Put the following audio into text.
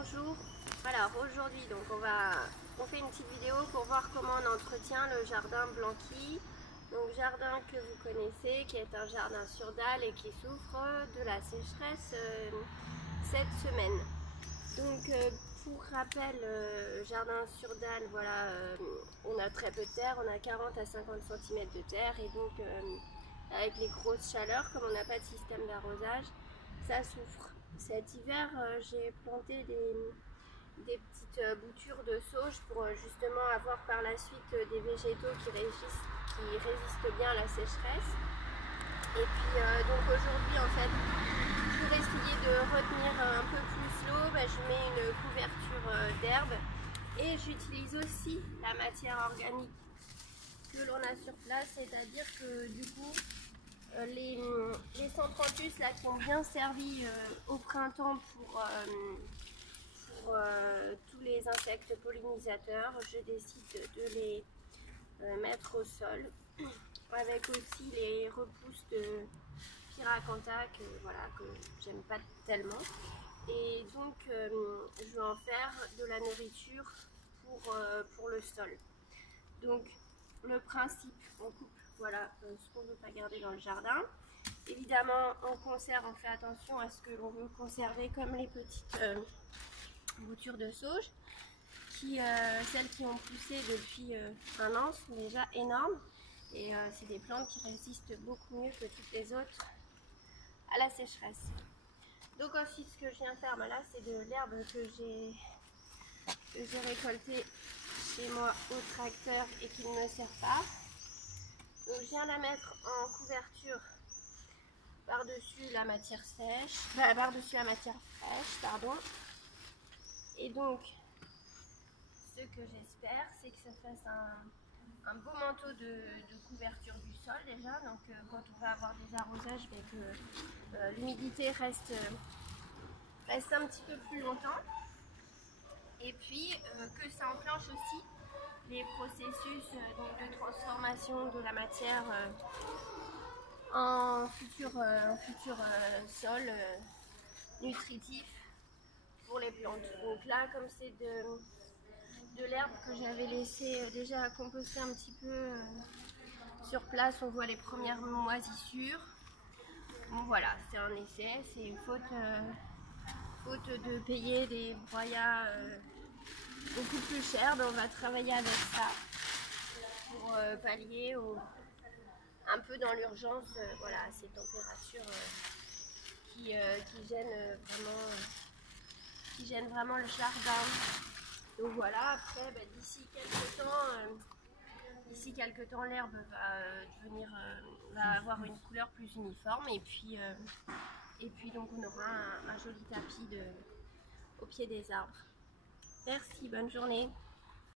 bonjour. Alors aujourd'hui donc on fait une petite vidéo pour voir comment on entretient le jardin Blanqui. Donc jardin que vous connaissez, qui est un jardin sur dalle et qui souffre de la sécheresse cette semaine. Donc pour rappel, jardin sur dalle, voilà, on a très peu de terre, on a 40 à 50 cm de terre et donc avec les grosses chaleurs, comme on n'a pas de système d'arrosage, ça souffre. Cet hiver, j'ai planté des petites boutures de sauge pour justement avoir par la suite des végétaux qui résistent bien à la sécheresse. Et puis donc aujourd'hui en fait, pour essayer de retenir un peu plus l'eau, je mets une couverture d'herbe et j'utilise aussi la matière organique que l'on a sur place, c'est-à-dire que du coup les centranthus là qui ont bien servi au printemps pour tous les insectes pollinisateurs, je décide de les mettre au sol, avec aussi les repousses de Piracantha que j'aime pas tellement. Et donc je vais en faire de la nourriture pour le sol. Donc le principe, on coupe ce qu'on ne veut pas garder dans le jardin. Évidemment, on conserve, on fait attention à ce que l'on veut conserver, comme les petites boutures de sauge, celles qui ont poussé depuis un an sont déjà énormes. Et c'est des plantes qui résistent beaucoup mieux que toutes les autres à la sécheresse. Donc ensuite, ce que je viens faire là, c'est de l'herbe que j'ai récoltée chez moi au tracteur et qui ne me sert pas. Donc je viens la mettre en couverture par-dessus la matière sèche, par-dessus la matière fraîche, pardon. Et donc, ce que j'espère, c'est que ça fasse un beau manteau de couverture du sol déjà. Donc quand on va avoir des arrosages, que l'humidité reste un petit peu plus longtemps. Et puis que ça enclenche aussi les processus de transformation de la matière en futur sol nutritif pour les plantes. Donc là, comme c'est de l'herbe que j'avais laissé déjà composter un petit peu sur place, on voit les premières moisissures. Bon voilà, c'est un essai, c'est une faute de payer des broyats beaucoup plus cher, on va travailler avec ça pour pallier un peu dans l'urgence à ces températures qui gênent vraiment le jardin. Donc voilà, après d'ici quelques temps l'herbe va avoir une couleur plus uniforme et puis donc on aura un joli tapis au pied des arbres. Merci, bonne journée.